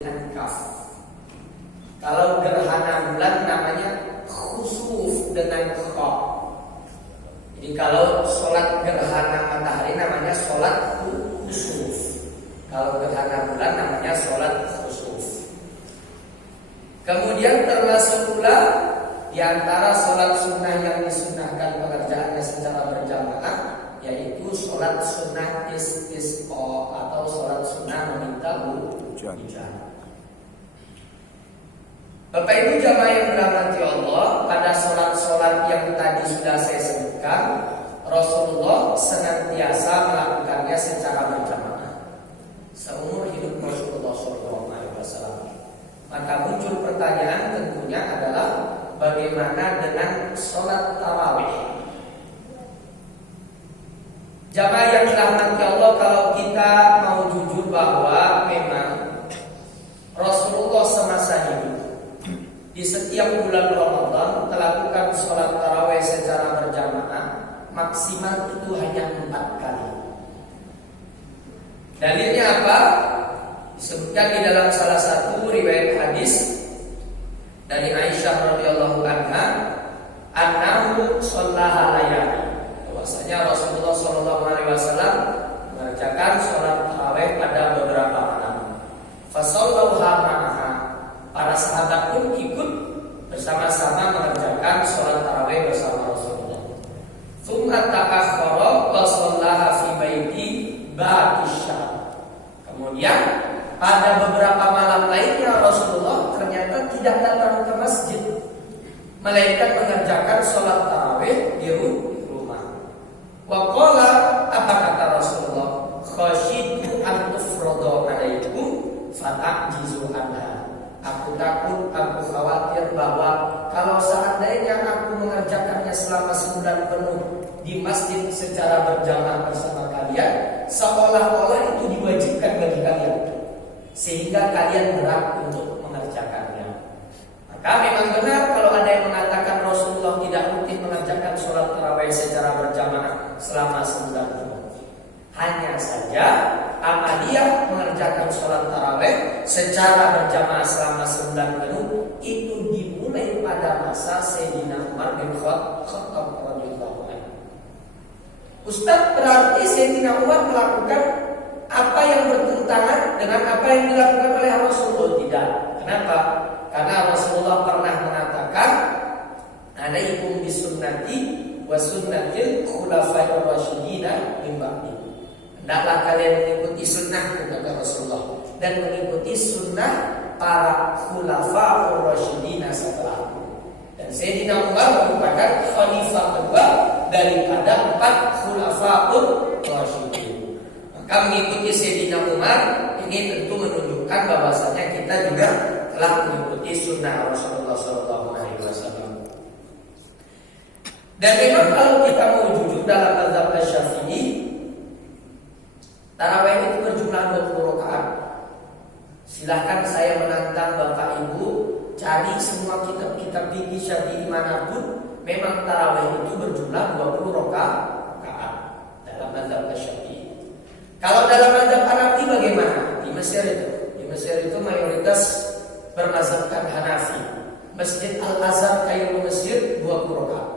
I'tikaf. Kalau gerhana bulan namanya khusuf dengan kha. Jadi kalau sholat gerhana matahari namanya sholat khusuf. Kalau gerhana bulan namanya sholat khusuf. Kemudian termasuk pula di antara sholat sunnah yang disunahkan pengerjaannya secara berjamaah, yaitu sholat sunnah istisqa atau sholat sunnah meminta hujan. Bapak Ibu jamaah yang dirahmati Allah, pada sholat-sholat yang tadi sudah saya sebutkan, Rasulullah senantiasa melakukannya secara berjamaah seumur hidup Rasulullah SAW. Maka muncul pertanyaan tentunya adalah bagaimana dengan sholat tarawih? Jamaah yang dirahmati Allah, kalau kita mau jujur bahwa memang Rasulullah semasa hidup di setiap bulan Ramadan melakukan sholat tarawih secara berjamaah maksimal itu hanya 4 kali. Dalilnya apa? Disebutkan di dalam salah satu riwayat hadis dari Aisyah radhiyallahu anha, annahu shallaha layali. Bahwasanya Rasulullah sallallahu alaihi wasallam mengerjakan sholat tarawih pada beberapa malam. Fa shallauha ma'aha. Para sahabat pun ikut bersama-sama mengerjakan sholat tarawih bersama Rasulullah. Tsumma ta'akhkhara wa shallaha fi baiti ba'disya. Kemudian pada beberapa malam lainnya Rasulullah ternyata tidak datang ke masjid, melainkan mengerjakan sholat tarawih di rumah. Wa qala, apa kata Rasulullah? Khasyitu an tufrada alaikum fata'jizu anha. Aku takut, aku khawatir bahwa kalau seandainya aku mengerjakannya selama sebulan penuh di masjid secara berjamaah bersama kalian, seolah-olah itu diwajibkan bagi kalian, sehingga kalian berat untuk mengerjakannya. Maka memang benar kalau ada yang mengatakan Rasulullah tidak rutin mengerjakan sholat tarawih secara berjamaah selama sebulan penuh. Hanya saja amaliyah mengerjakan sholat tarawih secara berjamaah selama sebulan penuh itu dimulai pada masa Sayyidina Umar bin Khattab radhiyallahu anhu. Ustaz, berarti Sayyidina Umar melakukan apa yang bertentangan dengan apa yang dilakukan oleh Rasulullah? Tidak. Kenapa? Karena Rasulullah pernah mengatakan, alaikum bisunnati wa sunnatil khulafa'ir rasyidin min ba'di. Hendaklah kalian mengikuti sunnahku, kata Rasulullah, dan mengikuti sunnah para khulafa'ur rasyidin setelahku. Dan Sayyidina Umar merupakan khalifah kedua daripada 4 khulafa'ur rasyidin. Maka mengikuti Sayyidina Umar ini tentu menunjukkan bahwasanya kita juga telah mengikuti sunnah Rasulullah SAW. Dan memang kalau kita mau jujur dalam mazhab Syafi'i, tarawih itu berjumlah 20 rakaat. Silahkan saya menantang Bapak Ibu, cari semua kitab-kitab fikih Syafi'i manapun, memang tarawih itu berjumlah 20 rakaat dalam mazhab Syafi'i. Kalau dalam mazhab Hanafi bagaimana? Di Mesir itu mayoritas bermazhabkan Hanafi. Masjid Al-Azhar Kairo Mesir 20 rakaat.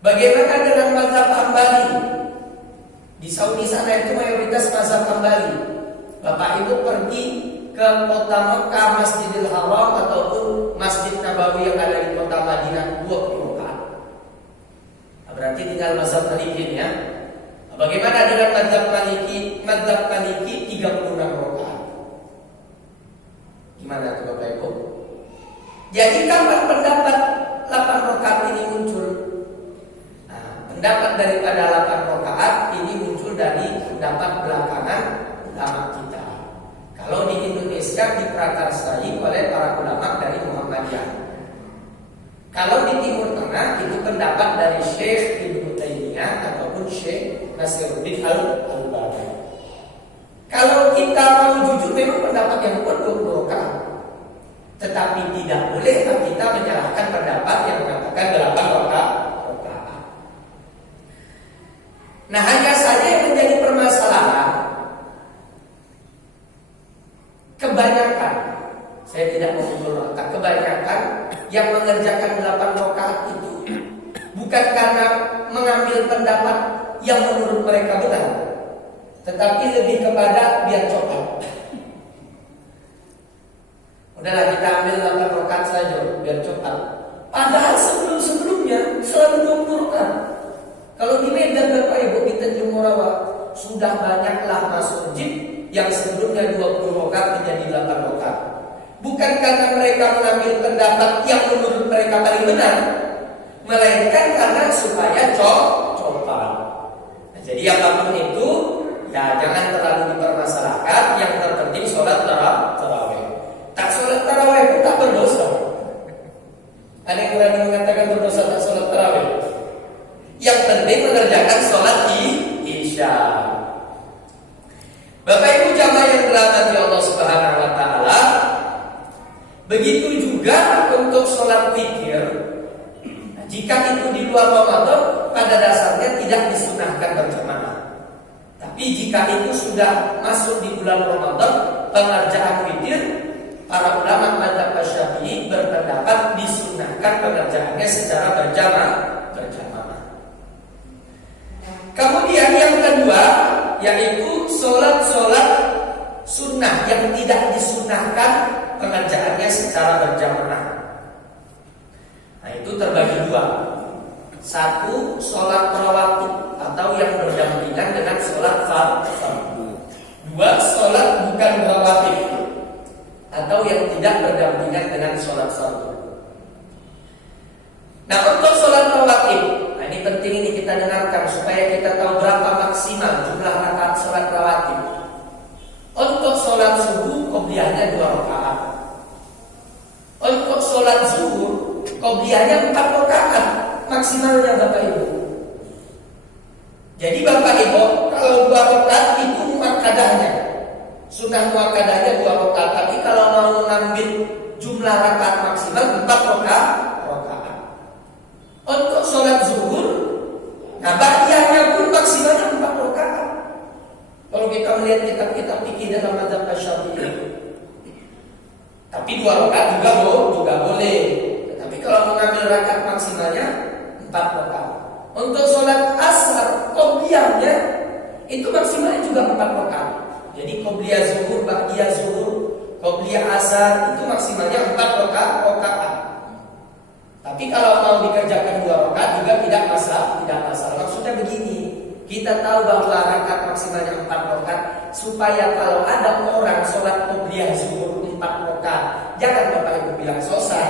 Bagaimana dengan mazhab Hambali? Di Saudi sana itu mayoritas mazhab Hambali. Bapak Ibu pergi ke kota Mekah, Masjidil Haram ataupun Masjid Nabawi yang ada di kota Madinah 20 rakaat. Berarti tinggal mazhab Maliki ya. Bagaimana dengan mazhab Maliki? Mazhab Maliki 36 rakaat. Gimana tuh Bapak Ibu? Jadi kapan pendapat 8 rakaat ini muncul? Pendapat daripada 8 rakaat ini muncul dari pendapat belakangan ulama kita. Kalau di Indonesia diprakarsai oleh para ulama dari Muhammadiyah. Kalau di Timur Tengah itu pendapat dari Syekh Ibnu Taimiyah ataupun Syekh Nasiruddin Al-Albani. Kalau kita mau jujur memang pendapat yang kuat 20 rakaat. Tetapi tidak boleh kita menyalahkan pendapat yang mengatakan 8 rakaat. Nah hanya saja yang menjadi permasalahan kebanyakan, saya tidak memukul rata, kebanyakan yang mengerjakan 8 rakaat itu bukan karena mengambil pendapat yang menurut mereka benar, tetapi lebih kepada biar cepat. Udahlah kita ambil 8 rakaat saja biar cepat. Padahal sebelum-sebelumnya selalu 20 rakaat. Kalau di Medan Bapak Ibu di Tanjung Morawa sudah banyaklah masuk masjid yang sebelumnya 20 rakaat menjadi 8 rakaat. Bukan karena mereka mengambil pendapat yang menurut mereka paling benar, melainkan karena supaya cepat. Nah, jadi apapun itu, ya jangan terlalu dipermasalahkan. Yang terpenting sholat tarawih. Tak sholat tarawih pun tak berdosa. Ada yang berani mengatakan berdosa tak sholat tarawih? Yang penting mengerjakan sholat isya. Bapak Ibu jamaah yang dirahmati Allah Subhanahu wa taala, begitu juga untuk sholat witir. Nah, jika itu di luar Ramadan, pada dasarnya tidak disunahkan berjamaah. Tapi jika itu sudah masuk di bulan Ramadan, pengerjaan witir, para ulama madzhab Syafi'i berpendapat disunahkan pengerjaannya secara berjamaah. Kemudian yang kedua, yaitu sholat-sholat sunnah yang tidak disunahkan pengerjaannya secara berjamaah. Nah, itu terbagi dua. Satu, sholat rawatib atau yang berdampingan dengan sholat fardu. Dua, sholat bukan rawatib atau yang tidak berdampingan dengan sholat fardu. Nah, untuk sholat rawatib, nah ini penting, ini kita dengarkan supaya kita tahu berapa maksimal jumlah rakaat sholat rawatib. Untuk sholat subuh qobliyahnya 2 rakaat. Untuk sholat zuhur qobliyahnya 4 rakaat maksimalnya Bapak Ibu. Jadi Bapak Ibu kalau 2 rakaat itu muakkadahnya, sunnah muakkadahnya 2 rakaat. Tapi kalau mau mengambil jumlah rakaat maksimal 4 rakaat. Untuk sholat zuhur, nah ba'diyahnya pun maksimalnya 4 rakaat. Kalau kita melihat kitab-kitab fikih dalam madzhab Syafi'i. Tapi 2 rakaat juga boleh. Tetapi kalau mengambil rakaat maksimalnya 4 rakaat. Untuk sholat asar, qobliyahnya itu maksimalnya juga 4 rakaat. Jadi qobliyah zuhur, ba'diyah zuhur, qobliyah asar itu maksimalnya 4 rakaat. Tapi kalau mau dikerjakan 2 rakaat juga tidak masalah. Maksudnya begini, kita tahu bahwa rakaat maksimalnya 4 rakaat supaya kalau ada orang sholat qobliyah zuhur 4 rakaat, jangan Bapak Ibu bilang selesai.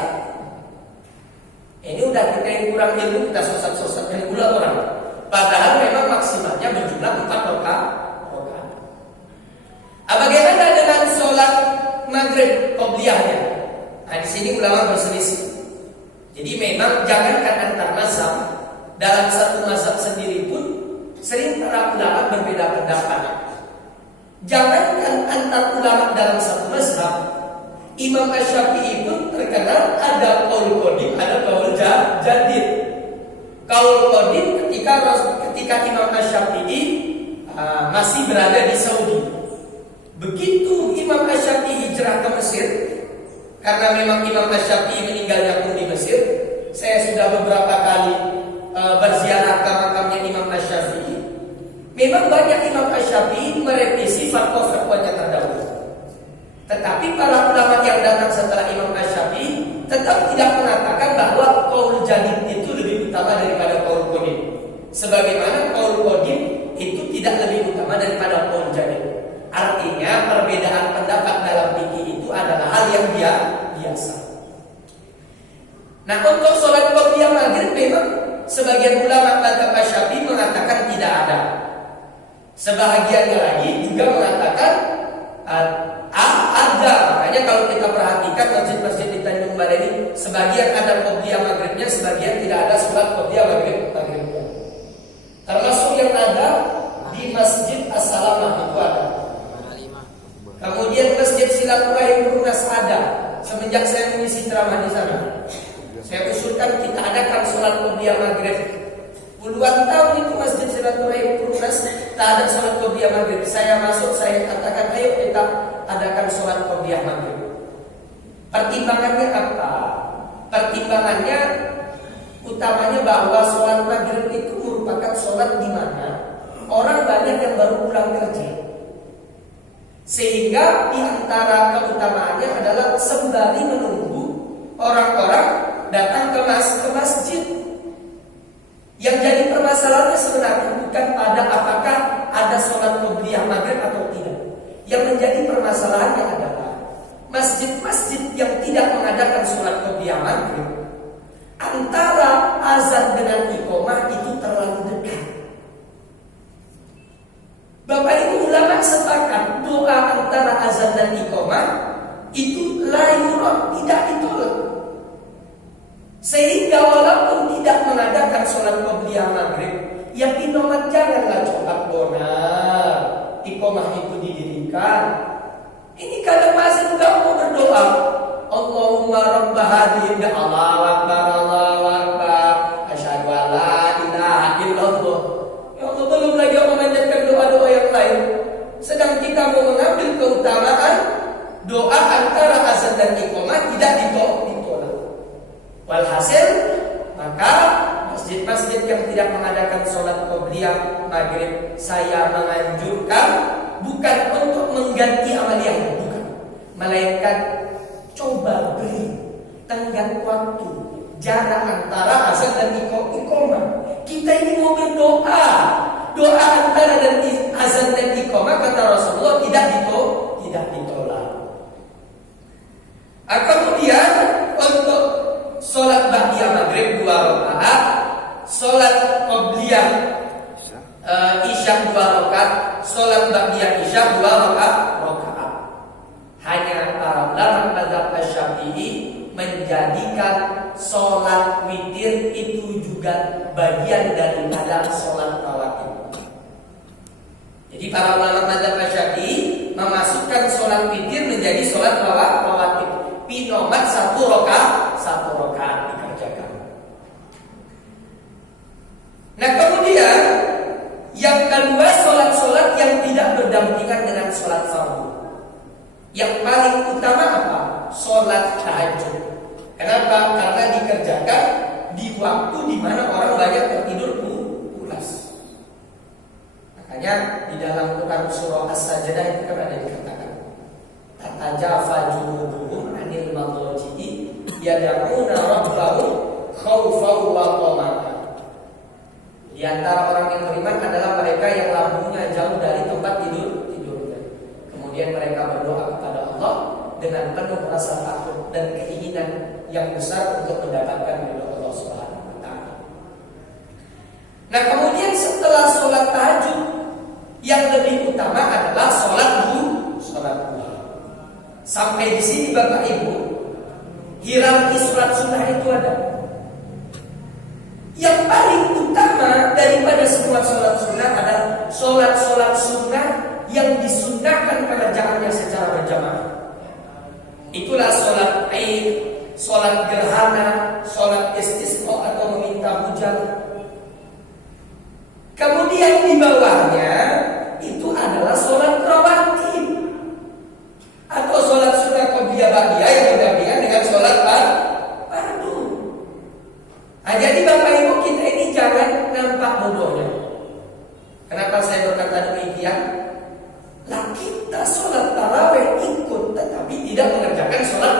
Ini udah kita yang kurang ilmu, kita sosat-sosatkan pula orang. Padahal memang maksimalnya berjumlah 4 rakaat. Bagaimana dengan sholat maghrib qobliyahnya? Nah, di sini ulama berselisih. Jadi memang jangankan antar mazhab, dalam satu mazhab sendiri pun sering para ulama berbeda pendapat. Jangankan antar ulama dalam satu mazhab, Imam Syafi'i pun terkenal ada qaul qadim, ada qaul jadid. Qaul qadim ketika Imam Syafi'i masih berada di Saudi. Begitu Imam Syafi'i hijrah ke Mesir, karena memang Imam Syafi'i meninggalnya pun di Mesir. Saya sudah beberapa kali berziarah ke makamnya Imam Syafi'i. Memang banyak Imam Syafi'i merevisi fatwa-fatwanya terdahulu. Tetapi para ulama yang datang setelah Imam Syafi'i tetap tidak mengatakan bahwa qaul jadid itu lebih utama daripada qaul qadim. Sebagaimana qaul qadim itu tidak lebih utama daripada qaul jadid. Artinya perbedaan pendapat dalam fikih itu adalah hal yang biasa. Nah, untuk sholat qobliyah maghrib memang sebagian ulama madzhab Syafi'i mengatakan tidak ada. Sebahagiannya lagi juga mengatakan ada. Makanya kalau kita perhatikan masjid-masjid di Tanjung Balai ini, sebagian ada qobliyah maghribnya, sebagian tidak ada sholat qobliyah maghribnya. Termasuk yang ada di Masjid As-Salamah itu ada. Kemudian Masjid Silaturahim Perumnas ada. Semenjak saya mengisi ceramah di sana, saya usulkan kita adakan sholat qobliyah maghrib. Puluhan tahun itu Masjid Silaturahim Perumnas tak ada sholat qobliyah maghrib. Saya masuk, saya katakan ayo kita adakan sholat qobliyah qobliyah maghrib. Pertimbangannya apa? Pertimbangannya utamanya bahwa sholat maghrib itu merupakan sholat di mana orang banyak yang baru pulang kerja, sehingga di antara keutamaannya adalah sembari menunggu orang-orang datang ke masjid. Yang jadi permasalahannya sebenarnya bukan pada apakah ada sholat qobliyah maghrib atau tidak. Yang menjadi permasalahannya adalah masjid-masjid yang tidak mengadakan sholat qobliyah maghrib, antara azan dengan iqomah itu terlalu dekat. Bapak Ibu ulama sepakat doa antara azan dan iqomah itu la yurad, tidak ditolak. Sehingga walaupun tidak mengadakan sholat qobliyah maghrib, ya pinomat janganlah coba bonar iqomah itu didirikan. Ini kadang masih nggak mau berdoa. Allahumma rabb hadhihi Allahu akbar Allahu akbar asyhadu an la ilaha illallah. Ya Allah, belum lagi memanjatkan doa-doa yang lain. Sedang kita mau mengambil keutamaan doa antara azan dan iqomah tidak ditolak. Walhasil, maka masjid-masjid yang tidak mengadakan sholat qobliyah maghrib, saya menganjurkan bukan untuk mengganti amaliyahnya, bukan, melainkan coba beri tenggat waktu jarak antara azan dan iqomah. Kita ini mau berdoa, doa antara dan azan dan iqomah kata Rasulullah tidak ditolak. Kemudian untuk sholat ba'diyah maghrib 2 rakaat, sholat qobliyah isya 2 rakaat, sholat ba'diyah isya 2 rakaat. Hanya para ulama mazhab Asy-Syafi'i menjadikan sholat witir itu juga bagian daripada sholat rawatib. Jadi para ulama mazhab Asy-Syafi'i memasukkan sholat witir menjadi sholat rawatib. Pinomat 1 rakaat dikerjakan. Nah kemudian yang kedua, sholat-sholat yang tidak berdampingan dengan sholat fardu. Yang paling utama apa? Sholat tahajud. Kenapa? Karena dikerjakan di waktu di mana orang banyak tertidur pulas. Makanya di dalam Quran surah As-Sajdah itu kan ada dikatakan, tatajafa junubuhum anil madhaji'i yad'una rabbahum khaufan wa tama'an. Di antara orang yang beriman adalah mereka yang lambungnya jauh dari tempat tidurnya. Kemudian mereka berdoa kepada Allah dengan penuh rasa takut dan keinginan yang besar untuk mendapatkan ridho Allah Subhanahu wa taala. Nah, kemudian setelah sholat tahajud, yang lebih utama adalah sholat duha. Sampai di sini Bapak Ibu, hierarki sholat sunnah itu ada. Yang paling utama daripada semua sholat sunnah adalah sholat sunnah yang disunnahkan pengerjaannya secara berjamaah. Itulah sholat Aid, sholat gerhana, sholat istisqa atau meminta hujan. Kemudian di bawahnya itu adalah sholat rawatib atau sholat sunnah qobliyah ba'diyah yang berdampingan dengan sholat fardu. Nah, jadi Bapak Ibu, kita ini jangan nampak bodohnya. Kenapa saya berkata demikian? Lah kita sholat tarawih ikut, tetapi tidak mengerjakan sholat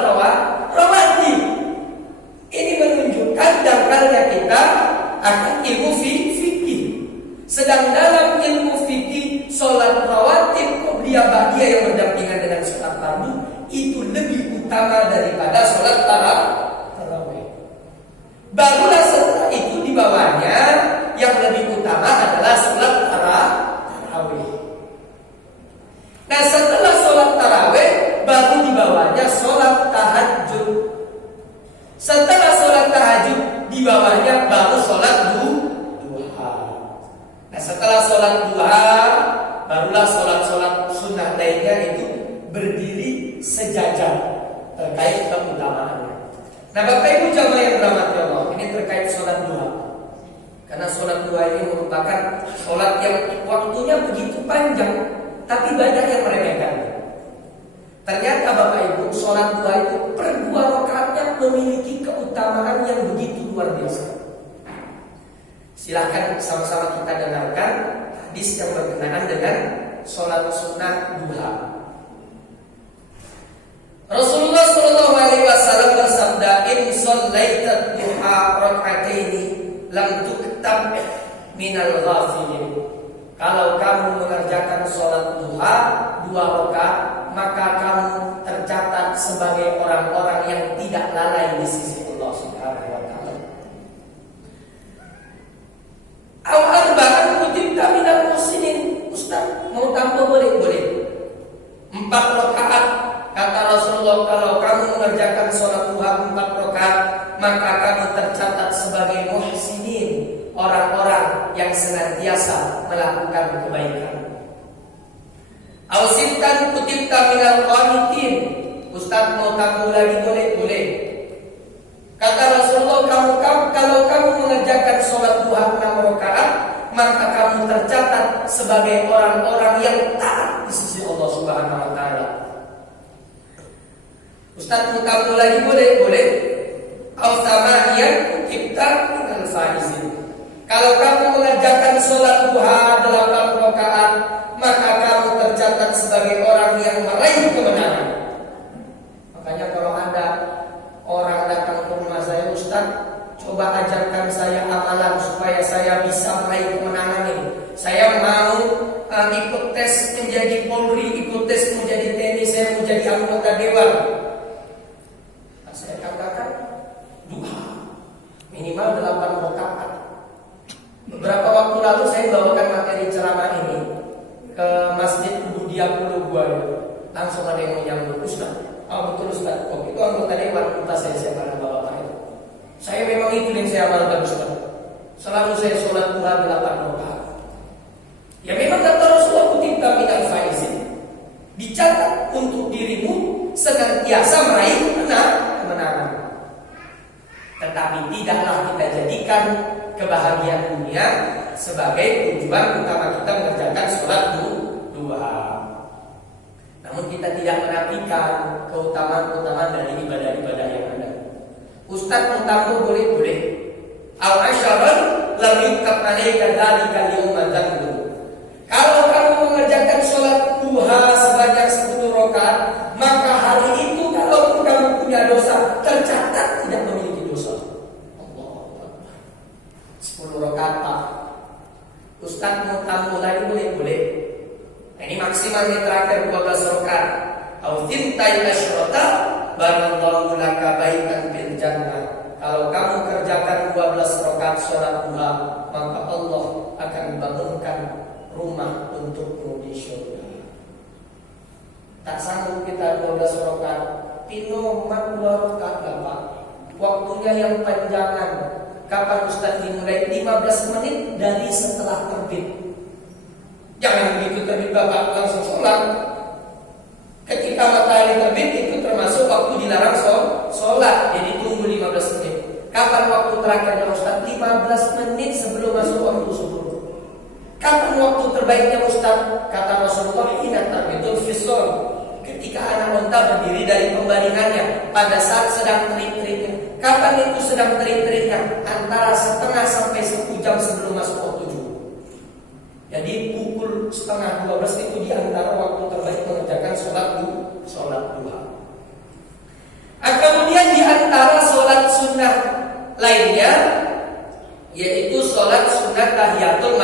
rawatib. Ini menunjukkan dangkalnya kita akan ilmu fikih. Sedang dalam ilmu fikih, sholat rawatib qobliyah ba'diyah yang berdampingan dengan sholat fardu itu lebih utama daripada sholat tarawih. Barulah setelah itu di bawahnya yang lebih utama adalah sholat tarawih. Nah, setelah sholat tarawih baru di bawahnya sholat tahajud. Setelah sholat tahajud di bawahnya baru sholat duha. Nah, setelah sholat duha barulah sholat sunnah lainnya itu berdiri sejajar terkait keutamaannya. Nah, Bapak Ibu jamaah yang dirahmati Allah, ini terkait sholat duha. Karena sholat duha ini merupakan sholat yang waktunya begitu panjang, tapi banyak yang meremehkan. Ternyata Bapak Ibu, Ibu, sholat duha itu per 2 rakaatnya memiliki keutamaan yang begitu luar biasa. Silahkan sama-sama kita dengarkan hadis yang berkenaan dengan sholat sunnah duha. Rasulullah Shallallahu Alaihi Wasallam bersabda, "In shallaitat duha rak'ataini lam tuktab minal ghafilin." Kalau kamu mengerjakan sholat duha 2 rakaat, maka kamu tercatat sebagai orang-orang yang tidak lalai di sisi Allah Subhanahu wa taala. Aw arba'an kutibta minal muhsinin. Ustaz, mau tambah boleh? 4 rakaat. Kata Rasulullah, kalau kamu mengerjakan sholat duha 4 rakaat, maka kamu tercatat sebagai muhsinin, orang-orang yang senantiasa melakukan kebaikan. Ausintan kutibta minal qanitin. Ustaz, mau tambah lagi boleh? Kata Rasulullah, kalau kamu mengerjakan sholat duha 6 rakaat, maka kamu tercatat sebagai orang-orang yang taat di sisi Allah Subhanahu wa taala. Ustaz, mau tambah lagi boleh? Ausamanian kutibta minal faizin. Kalau kamu mengerjakan sholat duha 8 rakaat, maka kamu tercatat sebagai orang yang meraih kemenangan. Makanya kalau ada orang datang ke rumah saya, Ustaz, coba ajarkan saya amalan supaya saya bisa meraih kemenangan ini. Saya mau ikut tes menjadi Polri, ikut tes menjadi TNI, saya mau jadi anggota dewan. Nah, saya katakan duha minimal 8 rakaat. Beberapa waktu lalu saya bawakan materi ceramah ini ke Masjid Budia Pulau Gua. Langsung ada yang menyambut, Ustaz, betul Ustaz, itu anggota dewan. Entah saya siapa nama bapak itu. Saya memang itu yang saya amalkan, Ustaz. Selalu saya sholat duha 8 rakaat. Ya memang kata Rasulullah, kutibta minal faizin. Dicatat untuk dirimu senantiasa meraih kemenangan. Tetapi tidaklah kita jadikan kebahagiaan dunia sebagai tujuan utama kita mengerjakan sholat duha. Namun kita tidak menafikan keutamaan dari ibadah-ibadah yang ada. Ustaz, mutamu boleh. Al-asyaran lam yuktab alaika dzalika al-yawma dzanbun. Kalau kamu mengerjakan sholat duha sebanyak 10 rakaat, maka hari itu kalau kamu punya dosa, tercatat tidak memiliki dosa. 10 rakaat Pak. Ustaz, mau tambah lagi boleh? Nah, ini maksimalnya terakhir 12 rakaat. Au tintai asyrata barallahu laka baitan fil jannah. Kalau kamu kerjakan 12 rakaat sholat duha, maka Allah akan bangunkan rumah untukmu di surga. Tak sanggup kita 12 rakaat, pino mak 2 rakaat Bapak. Waktunya yang panjangan. Kapan Ustaz dimulai? 15 menit dari setelah terbit. Jangan begitu terbit Bapak langsung sholat. Ketika matahari terbit itu termasuk waktu dilarang sholat. Jadi tunggu 15 menit. Kapan waktu terakhirnya Ustaz? 15 menit sebelum masuk waktu subuh. Kapan waktu terbaiknya Ustaz? Kata Rasulullah, hina tarbitul fisol. Ketika anak unta berdiri dari pembaringannya pada saat sedang terik-teriknya. Kapan itu sedang terik-teriknya? Antara setengah sampai 1 jam sebelum masuk waktu zuhur. Jadi pukul setengah 12 itu di antara waktu terbaik mengerjakan sholat duha. Kemudian di antara sholat sunnah lainnya, yaitu sholat sunnah tahiyatul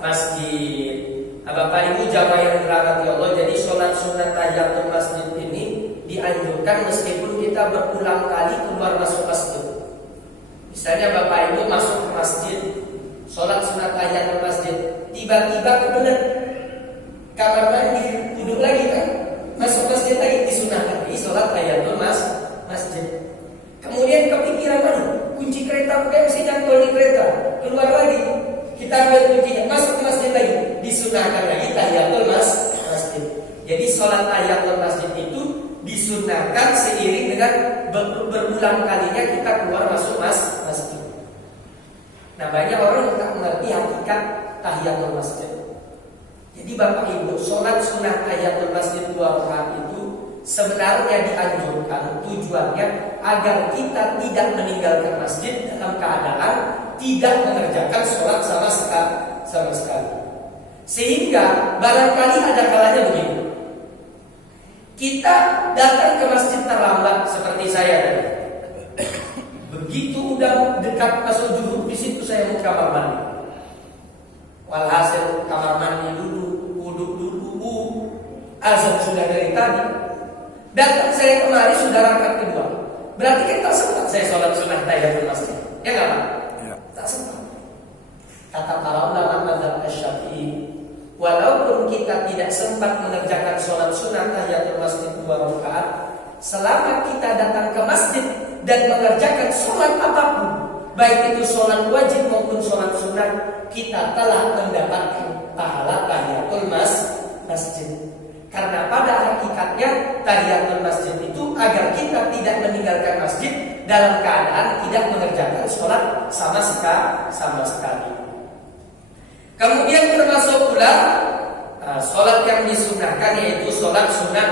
masjid. Bapak Ibu jamaah yang dirahmati Allah, jadi sholat sunnah tahiyatul masjid ini dianjurkan meskipun kita berulang kali keluar masuk masjid. Misalnya Bapak Ibu masuk ke masjid, sholat sunnah tahiyatul masjid, tiba-tiba kebelet kamar mandi, duduk lagi kan, masuk masjid lagi, disunahkan lagi sholat tahiyatul masjid. Kemudian kepikiran, kunci kereta pakai mesti nyantol di kereta, keluar lagi, kita ambil kuncinya, masuk ke masjid lagi, disunahkan lagi tahiyatul masjid. Jadi sholat tahiyatul masjid itu disunahkan seiring dengan berulang kalinya kita keluar masuk masjid. Nah, banyak orang yang tak mengerti hakikat tahiyatul masjid. Jadi Bapak Ibu, sholat sunnah tahiyatul masjid 2 rakaat itu sebenarnya dianjurkan tujuannya agar kita tidak meninggalkan masjid dalam keadaan tidak mengerjakan sholat sama sekali. Sehingga barangkali ada kalanya begini. Kita datang ke masjid terlambat seperti saya tadi. Begitu udah dekat masuk zuhur, di situ saya mau kamar mandi. Walhasil kamar mandi dulu, wudhu dulu, azan sudah dari tadi. Datang saya kemari sudah rakaat kedua. Berarti kan tak sempat saya sholat sunnah tahiyatul masjid. Ya nggak Pak? Ya. Tak sempat. Kata para ulama mazhab Asy-Syafi'i, walaupun kita tidak sempat mengerjakan sholat sunnah tahiyatul masjid 2 rakaat, selama kita datang ke masjid dan mengerjakan sholat apapun, baik itu sholat wajib maupun sholat sunnah, kita telah mendapatkan pahala tahiyatul masjid. Karena pada hakikatnya tahiyatul masjid itu agar kita tidak meninggalkan masjid dalam keadaan tidak mengerjakan sholat sama sekali. Kemudian termasuk pula sholat yang disunahkan, yaitu sholat sunat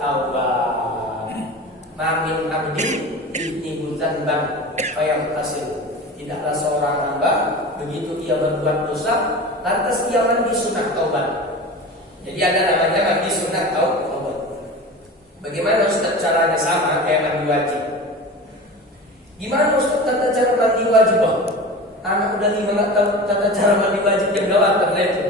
taubah. Mamin abdi ibni dzanban fayamtasil. Tidaklah seorang hamba begitu ia berbuat dosa lantas ia mandi sunat taubat. Jadi ada namanya mandi sunat taubat. Bagaimana Ustaz caranya? Sama kayak mandi wajib. Gimana Ustaz tata cara mandi wajib? Anak udah 5 nggak tahu tata cara mandi wajib yang gawat karena itu.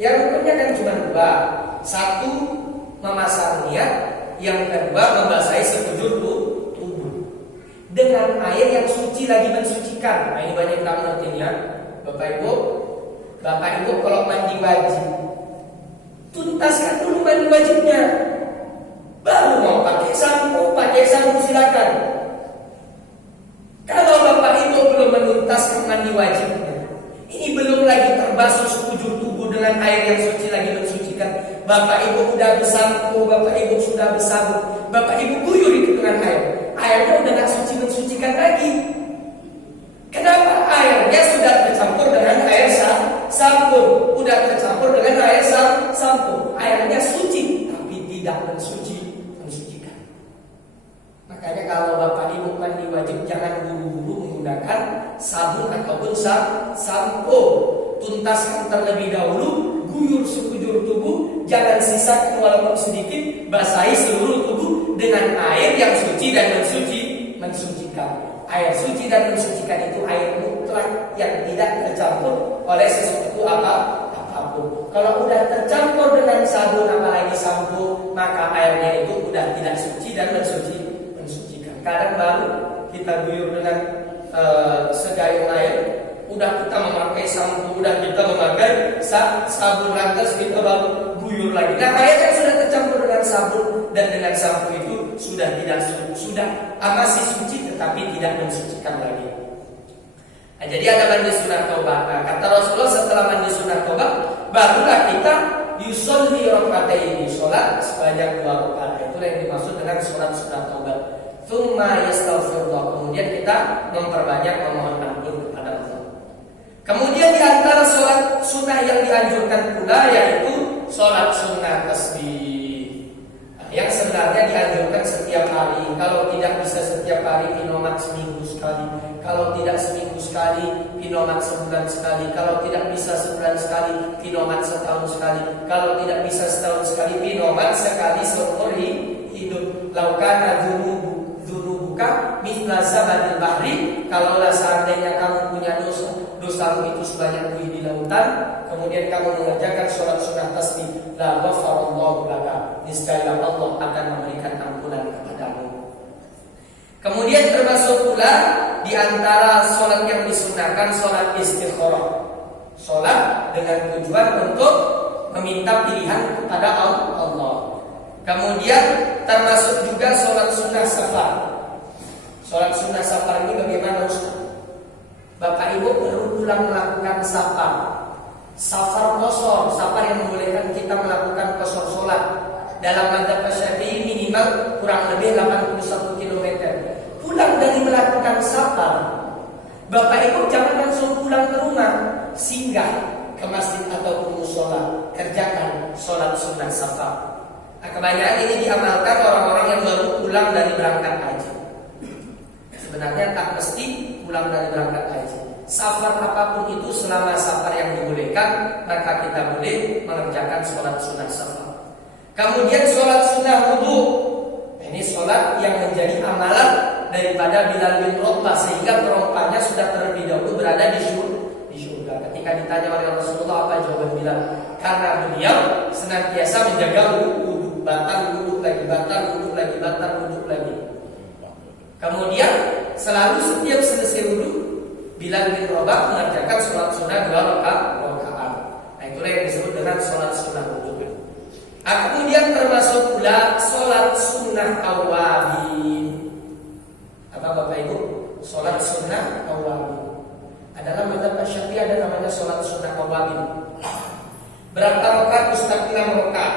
Yang rukunnya kan cuma 2. 1 memasang niat, yang kedua membasahi sekujur tubuh dengan air yang suci lagi mensucikan. Nah, ini banyak tak ngerti ya, Bapak Ibu kalau mandi wajib tuntaskan dulu mandi wajibnya, baru mau pakai sampo silakan. Kalau Bapak Ibu belum menuntaskan mandi wajibnya, ini belum lagi terbasuh sekujur tubuh dengan air yang suci lagi mensucikan, Bapak Ibu udah bersampo, Bapak Ibu sudah bersabun, Bapak Ibu guyur itu dengan airnya udah gak suci mensucikan lagi. Kenapa? Airnya sudah tercampur dengan air sabun, udah tercampur dengan air sampo. Airnya suci tapi tidak mensucikan. Makanya kalau Bapak Ibu mandi wajib jangan buru-buru menggunakan sabun ataupun sampo. Tuntaskan terlebih dahulu, guyur sekujur tubuh, jangan sisakan walaupun sedikit, basahi seluruh tubuh dengan air yang suci dan mensucikan. Air suci dan mensucikan itu air mutlak yang tidak tercampur oleh sesuatu apapun. Kalau udah tercampur dengan sabun apalagi sampo, maka airnya itu udah tidak suci dan mensucikan. Kadang baru kita guyur dengan segayung air, udah kita memakai sampo, udah kita memakai sabun, lantas kita baru guyur lagi. Nah, air yang sudah tercampur dengan sabun dan dengan sampo itu sudah masih suci tetapi tidak mensucikan lagi. Nah, jadi ada mandi sunat taubat. Nah, kata Rasulullah setelah mandi sunat taubat barulah kita yusolli raka'ataini, sholat sebanyak 2 rakaat. Itu yang dimaksud dengan sholat sunat taubat. Tsumma yastaghfirullah, kemudian kita memperbanyak memohon ampun kepada Allah. Kemudian di antara sholat sunnah yang dianjurkan pula yaitu sholat sunnah tasbih, yang sebenarnya dianjurkan setiap hari. Kalau tidak bisa setiap hari, pinomat seminggu sekali. Kalau tidak seminggu sekali, pinomat sebulan sekali. Kalau tidak bisa sebulan sekali, pinomat setahun sekali. Kalau tidak bisa setahun sekali, pinomat sekali seumur hidup. Laukana dzunubuka mithla zabadil bahri. Kalaulah seandainya kamu punya dosamu itu sebanyak buih di lautan, kemudian kamu mengerjakan sholat sunnah tasbih, la ghafarallahu laka, niscaya Allah akan memberikan ampunan kepadamu. Kemudian termasuk pula di antara sholat yang disunahkan sholat istikharah, sholat dengan tujuan untuk meminta pilihan kepada Allah. Kemudian termasuk juga sholat sunnah safar. Sholat sunnah safar ini bagaimana Ustaz? Bapak Ibu berulang melakukan safar qashar, safar yang membolehkan kita melakukan qashar sholat. Dalam mazhab Syafi'i minimal kurang lebih 81 km. Pulang dari melakukan safar, Bapak Ibu jangan langsung pulang ke rumah, singgah ke masjid ataupun mushola, kerjakan sholat sunnah safar. Nah, kebanyakan ini diamalkan orang-orang yang baru pulang dari berangkat haji. Sebenarnya tak mesti pulang dari berangkat haji. Safar apapun itu selama safar yang dibolehkan, maka kita boleh mengerjakan sholat sunnah safar. Kemudian sholat sunnah wudhu. Ini sholat yang menjadi amalan daripada Bilal bin Rabah, sehingga perompanya sudah terlebih dahulu berada di surga. Ketika ditanya oleh Rasulullah apa jawaban Bilal, karena beliau senantiasa menjaga wudhu, batal wudhu lagi, batal wudhu lagi, batal wudhu lagi. Kemudian selalu setiap selesai wudhu, Bilal bin Rabah mengerjakan sholat sunnah 2 rakaat. Nah, itulah yang disebut dengan sholat sunnah wudhu. Kemudian termasuk pula sholat sunnah awwabin. Apa Bapak Ibu? Sholat sunnah awwabin adalah mazhab Syafi'i, ada namanya sholat sunnah awwabin. Berapa rakaat? Ustaz 6 rakaat.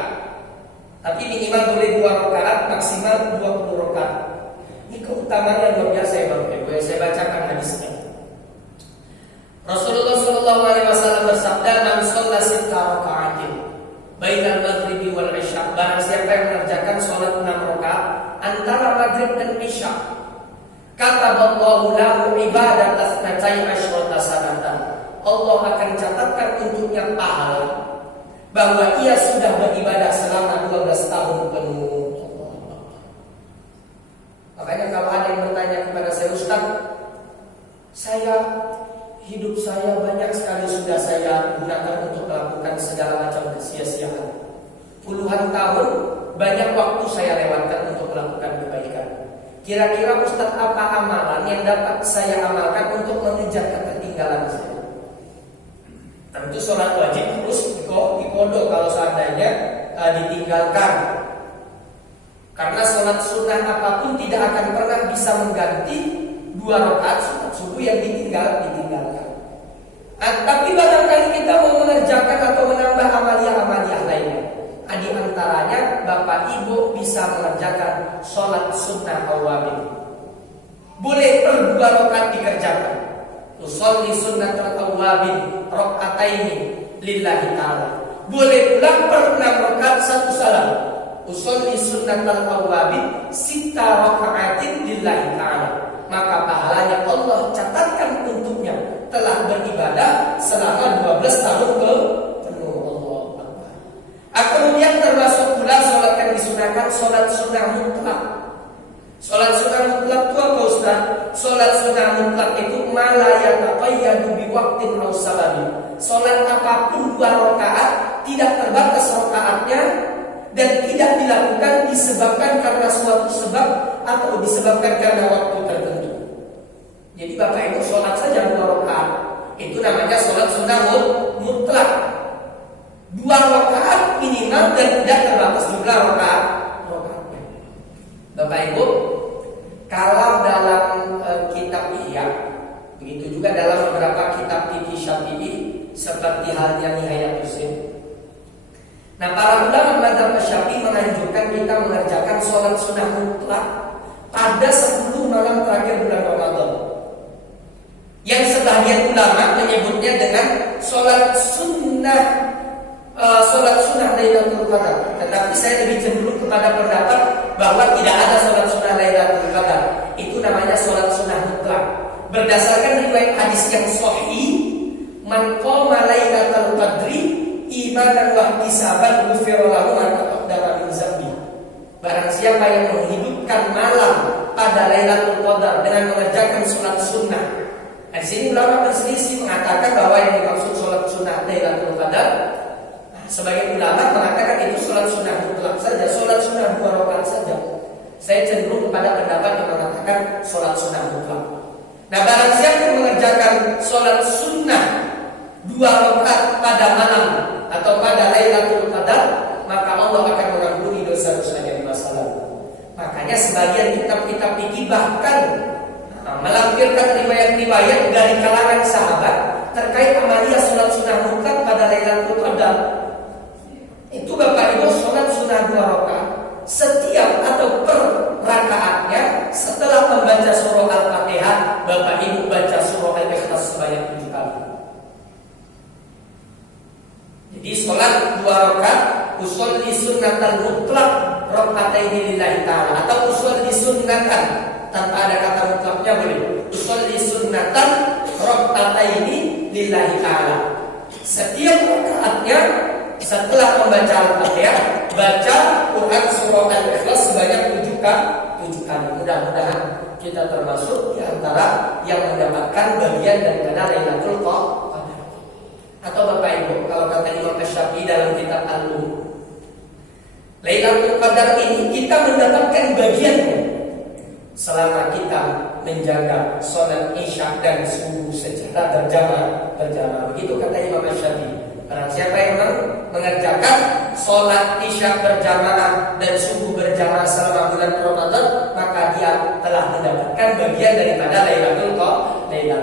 Tapi minimal boleh 2 rakaat, maksimal 20 rakaat. Ini keutamaan yang luar biasa ya Bapak Ibu. Saya bacakan hadisnya. Rasulullah SAW bersabda, "Man shalla 6 raka'atin bainal maghribi wal isya." Barang siapa yang mengerjakan sholat 6 rakaat antara maghrib dan isya, kataballahu lahu ibadatan tsnatai asyrata sanatan. Allah akan catatkan untuknya pahala bahwa ia sudah beribadah selama 12 tahun penuh. Makanya kalau ada yang bertanya kepada saya, Ustaz, hidup saya banyak sekali sudah saya gunakan untuk melakukan segala macam kesia-siaan. Puluhan tahun banyak waktu saya lewatkan untuk melakukan kebaikan. Kira-kira Ustaz, apa amalan yang dapat saya amalkan untuk mengejar ketertinggalan saya? Tentu sholat wajib terus dikodok kalau seandainya ditinggalkan. Karena sholat sunnah apapun tidak akan pernah bisa mengganti 2 rakaat sholat subuh yang ditinggalkan. Tapi barangkali kita mau mengerjakan atau menambah amalia-amalia lainnya. Di antaranya Bapak Ibu bisa mengerjakan sholat sunnah awwabin. Boleh per 2 rakaat dikerjakan. Usolli sunnatul awwabin raka'ataini lillahi ta'ala. Boleh pula per 6 rakaat 1 salam. Usolli sunnatul awwabin 6 raka'atin lillahi ta'ala. Maka pahalanya Allah catatkan untuknya telah beribadah selama 12 tahun penuh. Kemudian termasuk pula sholat yang disunahkan, sholat sunnah mutlak. Sholat sunnah mutlak itu apa Ustaz? Sholat sunnah mutlak itu mala yataqayyadu biwaqtin aw sababin. Sholat apapun 2 rakaat, tidak terbatas rakaatnya dan tidak dilakukan disebabkan karena suatu sebab atau disebabkan karena waktu tertentu. Jadi Bapak Ibu sholat saja 2 rakaat, itu namanya sholat sunnah mutlak. 2 rakaat minimal dan tidak terbatas jumlah rakaatnya. Bapak Ibu, kalau dalam kitab Ihya, begitu juga dalam beberapa kitab fikih Syafi'i seperti halnya Nihayatus Shin. Nah, para ulama mazhab Syafi'i menganjurkan kita mengerjakan sholat sunnah mutlak pada 10 malam terakhir bulan Ramadan. Yang sebagian ulama menyebutnya dengan sholat sunnah Lailatul Qadar. Tetapi saya lebih cenderung kepada pendapat bahwa tidak ada sholat sunnah Lailatul Qadar. Itu namanya sholat sunnah mutlak. Berdasarkan riwayat hadis yang sahih, man qama Lailatul Qadri imanan wa ihtisaban ghufira lahu ma taqaddama min dzambi. Barang siapa yang menghidupkan malam pada Lailatul Qadar dengan mengerjakan sholat sunnah. Di sini ulama berselisih mengatakan bahwa yang dimaksud sholat sunnah Lailatul Qadar, sebagian ulama mengatakan itu sholat sunnah mutlak saja, sholat sunnah 2 rakaat saja. Saya cenderung kepada pendapat yang mengatakan sholat sunnah mutlak. Nah, barang siapa yang mengerjakan sholat sunnah 2 rakaat pada malam atau pada Lailatul Qadar, maka Allah akan mengampuni dosa-dosanya di masa lalu. Makanya sebagian kitab-kitab fikih bahkan melampirkan riwayat-riwayat dari kalangan sahabat terkait amalia sholat sunnah mutlak pada Lailatul Qadar. Itu Bapak Ibu sholat sunnah 2 rakaat, setiap atau per rakaatnya setelah membaca surah Al-Fatihah, Bapak Ibu baca surah Al-Ikhlas sebanyak 7 kali. Jadi sholat 2 rakaat usolli sunnatan mutlak raka'ataini lillahi ta'ala, atau usolli sunnatan tanpa ada kata mutlaknya boleh. Usolli sunnatan raka'ataini lillahi ta'ala. Setiap rakaatnya setelah membaca Al-Fatihah, baca Quran surah Al-Ikhlas sebanyak 7 kali. Mudah-mudahan kita termasuk di antara yang mendapatkan bagian daripada Lailatul Qadar. Atau Bapak Ibu, kalau kata Imam Syafi'i dalam kitab Al-Um, Lailatul Qadar ini kita mendapatkan bagiannya selama kita menjaga sholat Isya dan subuh secara berjamaah. Begitu kata Imam Syafi'i. Barang siapa yang mengerjakan sholat Isya berjamaah dan subuh berjamaah selama bulan Ramadan, maka dia telah mendapatkan bagian daripada Lailatul Qadar.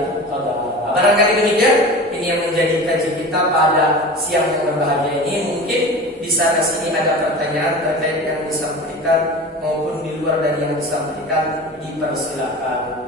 Barangkali demikian, ini yang menjadi kaji kita pada siang yang berbahagia ini. Mungkin di sana sini ada pertanyaan terkait yang disampaikan maupun di luar dari yang disampaikan, dipersilakan.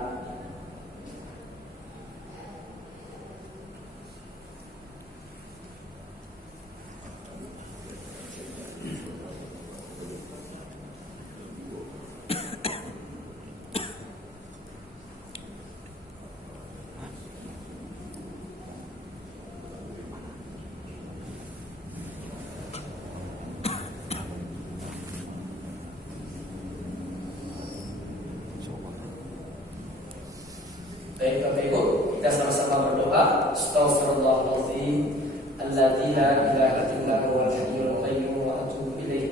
Baik Bapak Ibu, kita sama-sama berdoa. Astaghfirullahaladzim alladzi la ilaha illa huwal hayyul qayyum wa atubu ilaih.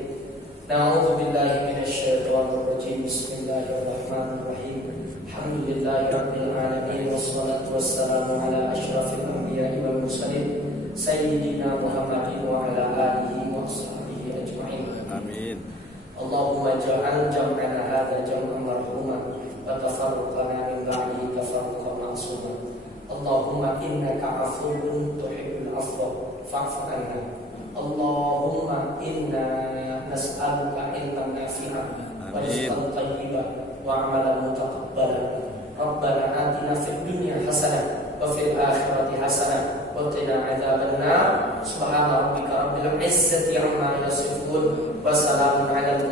Na'udzu billahi minasy syaithanir rajim. Bismillahirrahmanirrahim. Alhamdulillahirabbil alamin wassalatu wassalamu ala asyrafil anbiya'i wal mursalin sayyidina Muhammadin wa ala alihi wa sahbihi ajma'in. Amin. Allahumma ja'al jam'ana hadza jam'an marhuman wa tafarruqana min ba'dihi tafarruqan ma'suman. Allahumma innaka 'afuwwun tuhibbul 'afwa fa'fu 'anna. Allahumma inna nas'aluka ilman nafi'an wa rizqan thayyiban wa 'amalan mutaqabbalan. Rabbana atina fid dunya hasanah wa fil akhirati hasanah wa qina 'adzabannar. Subhana rabbika rabbil 'izzati 'amma yasifun wa salamun 'alal